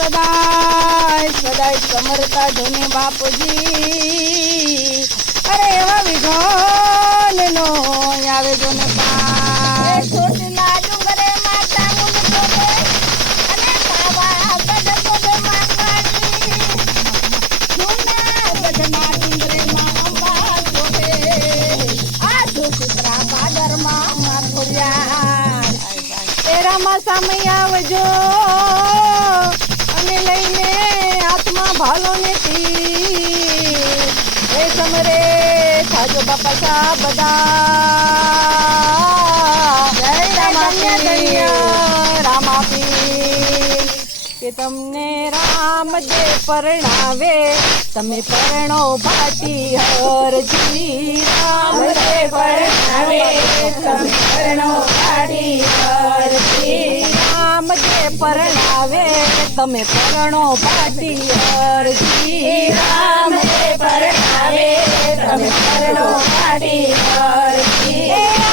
સદાય સદાય સમરતા જોને બાપુજી અરે એવા વિઘન નો આવે જોને પાર છોટલા ડુંગરે માતા મુન જોડે અને બાબા ગઢ જોડે માનવાડી જૂના ગઢના ડુંગરે માં અંબા જોડે આ છોકરા પાદરમાં માથોડિયા તેરામાં સામે આવજો અને લઈને હાથમાં ભાલો ને તીર એ સમરે થાજો બાપા સા બધા જય રામા પીર કે તમને રામ જે પરણાવે તમે પરણો ભાટી હરજી રામ જે પરણાવે તમે પરણો ભાટી હરજી રામ જે પરણાવે તમે પરણો ભાટી હરજી રામ જે પરણાવે તમે પરણો ભાટી હરજી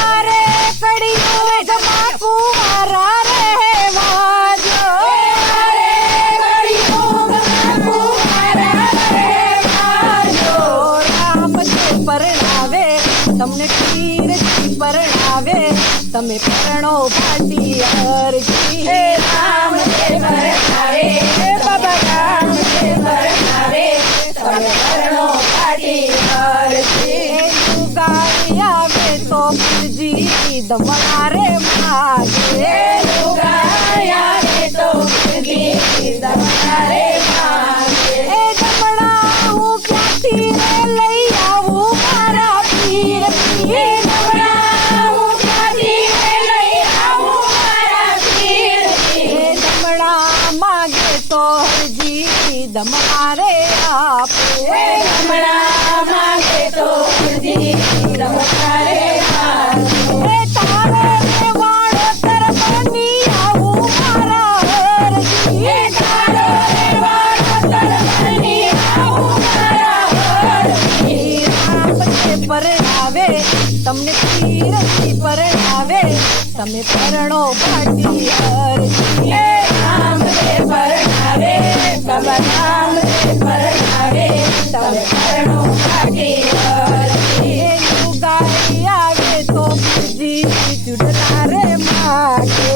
અરે કડિયુગ માં કુંવારા રહેવા જો અરે કડિયુગ માં કુંવારા રહેવા જો રામ જે પરણાવે તમને તીરથી પરણાવે તમે પરણો ભાટી હરજી રામ જે પરણાવે બાબા રામ જે પરણાવે તમે પરણો ભાટી હરજી લુગાઈ આવે તો પુરજી દમણા રે માગે લુગાઈ આવે તો પુરજી દમણા રે માગે એ દમણા હું ક્યાંથી રે લઈ આવું મારા પીર એ દમણા હું ક્યાંથી રે લઈ આવું મારા પીર એ દમણા માગે તો હરજી દમણા રે આપે દમણા માગે તો હરજી દમણા રે આપે એ તારે રે વાળોતર બની આવું મારા હરજી એ તારે રે વાળોતર બની આવું મારા હરજી રામ જે પરણાવે તમને તીરથી પરણાવે તમે પરણો ભાટી હરજી એ રામ જે પરણાવે બાબા રામ જે પરણાવે તમે પરણો ભાટી હરજી એ લુગાઈ આવે તો પુરજી ચૂડલા રે માગે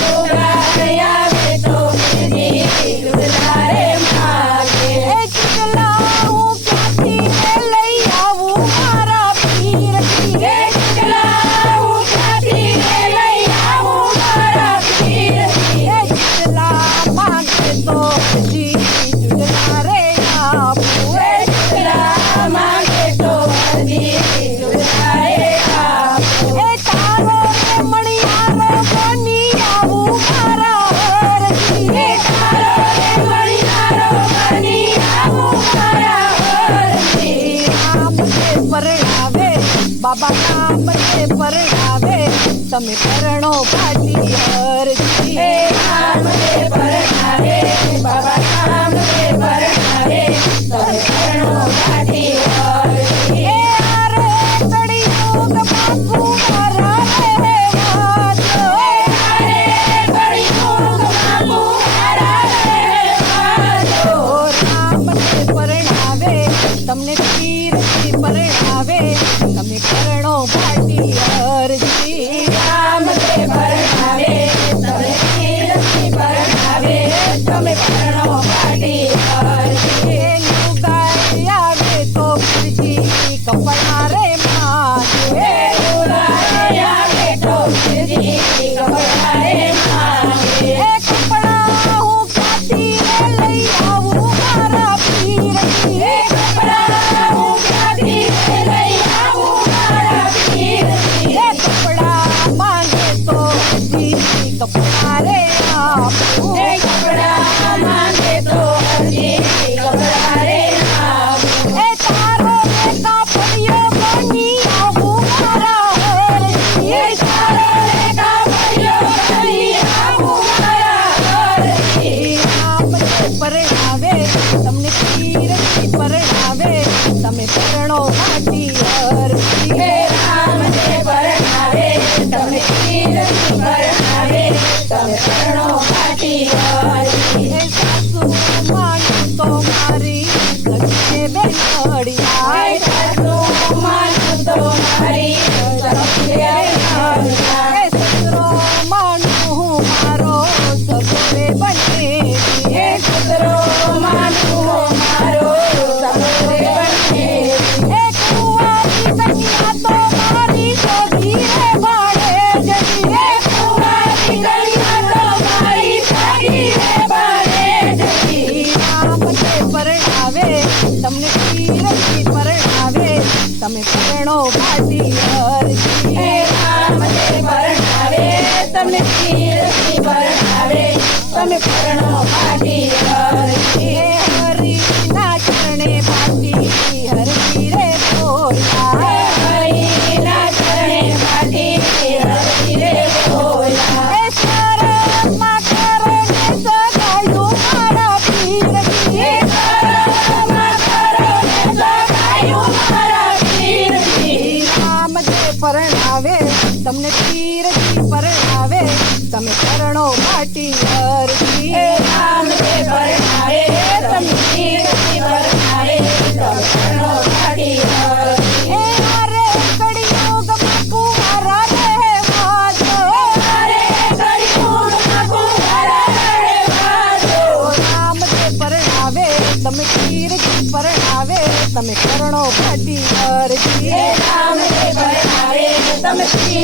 લુગાઈ આવે તો પુરજી ચૂડલા રે માગે એ ચૂડલા હું ક્યાંથી રે લઈ આવું મારા પીર એ ચૂડલા હું ક્યાંથી રે લઈ આવું મારા પીર એ ચૂડલા માગે તો હરજી ચૂડલા રે આપું એ ચૂડલા માગે તો હરજી ચૂડલા રે આપું એ તારો રે મણિયારો બની આવું મારા હરજી એ તારો રે મણિયારો બની આવું મારા હરજી રામ જે પરણાવે બાબા રામ જે પરણાવે તમે પરણો ભાટી હરજી એ રામ જે પરણાવે બાબા રામ જે પરણાવે તમે પરણો ભાટી હરજી એ આરે કડિયુગ માં કુંવારા રહેવા જો આરે કડિયુગ માં કુંવારા રહેવા જો રામ જે પરણાવે તમને તીરથી પરણાવે તમે પરણો ભાટી હરજી રામ જે પરણાવે તમે તમે પરણો ભાટી હરજી હે રામ તે પરણાવે તમને તીરથી પરણાવે તમે પરણો ભાટી હરજી હે હરી ના ચરણે ભાટી હરજી રે બોલા હરિના ચરણે ભાટી હરજી રે બોલા હે શરણમાં કરે ને સગાયું મારા પીરજી હે શરણમાં કરો ને સગાયું મારા પીરજી રામ જે પરણાવે તમને તીરથી પરણાવે તમે પરણો ભાટી હરજી હે રામ તે પરણાવે તમને તીરથી પરણાવે તમે પરણો ભાટી હરજી એ હારે કળિયુગમાં કુંવારા રહેવાજો અરે કળિયુગમાં કુંવારા રહેવાજો રામ જે પરણાવે તમે તીરથી પરણાવે તમે પરણો ભાટી હરજી હે રામ તે પરણાવે તમે